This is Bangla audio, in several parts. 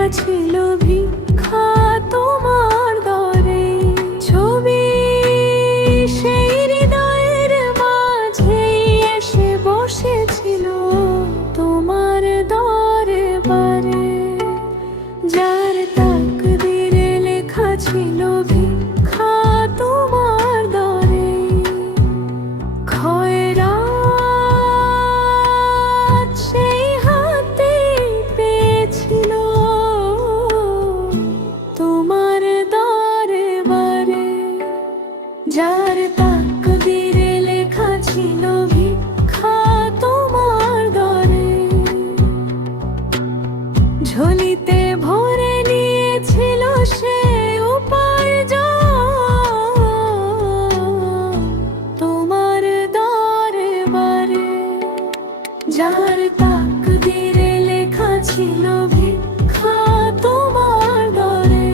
লেখা ছিল ভিক্ষা তোমার দরে। ছবি সেই হৃদয়ের মাঝেই এসে বসেছিল তোমার দরবারে। যার তাকদীরে লেখা ছিল ভিক্ষা তোমার দরে। খয়রাত সেই হাতে পেয়েছিল তোমার দরবারে। যার তাকদীরে লেখা ছিল ভিক্ষা তোমার দরে। ঝুলিতে ভরে নিয়েছিল সে উপার্জন তোমার দরবারে। যার তাকদীরে লেখা ছিল ভিক্ষা তোমার দরে।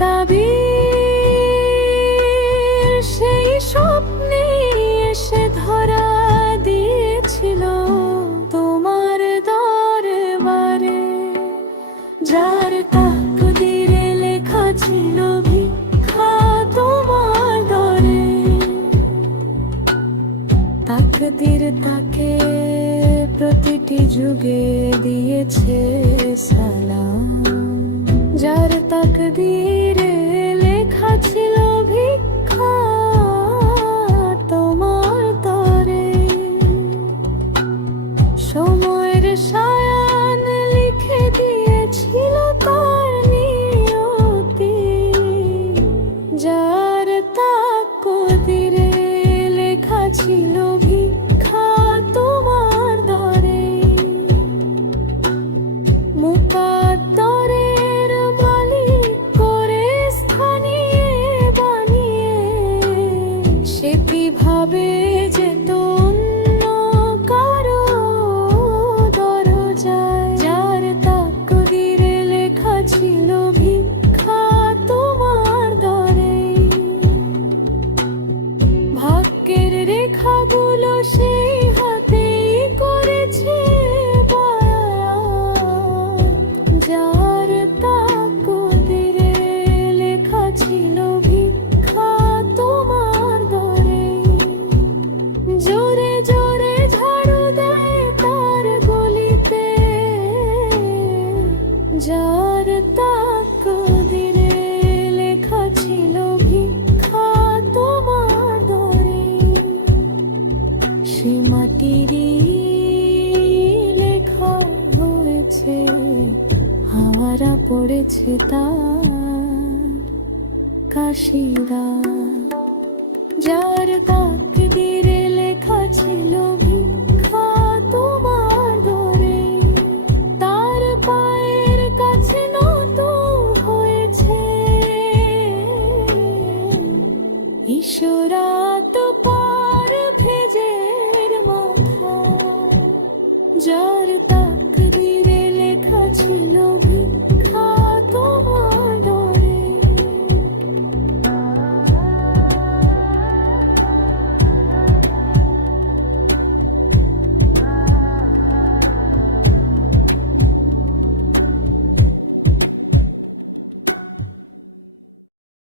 তাবির সেই স্বপ্নে এসে ধরা দিয়েছিল তোমার দরবারে। যার তাকদীরে লেখা ছিল ভিক্ষা তোমার দরে। তাকদীর তাকে প্রতিটি যুগে দিয়েছে সালাম। যার তাকদীরে লেখা ছিল ভিক্ষা তোমার দরে। সময়ের সায়ান লিখে দিয়েছিল তার নিয়তি। যার তাকদীরে লেখা ছিল ভিক্ষা তোমার দরে। মুকাদ্দরের মালিক করে স্থানীয় বানিয়ে সে কিভাবে যেত অন্য কারো দরজায়। যার তাকদীরে লেখা ছিল ভিক্ষা তোমার দরে। ভাগ্যের রেখাগুলো সেই হাতেই করেছে বয়া। যার তাকদীরে লেখা ছিল ভিক্ষা তোমার দরে। জোরে জোরে ঝাড়ু দেয় তার গলিতে। যার তাকদীরে লেখা ছিল ভিক্ষা তোমার দরে। সে মাটিরই লেখা হয়েছে, হাওয়ারা পড়েছে তার কাশিরা। যার তাকদীরে লেখা ছিল ভিক্ষা তোমার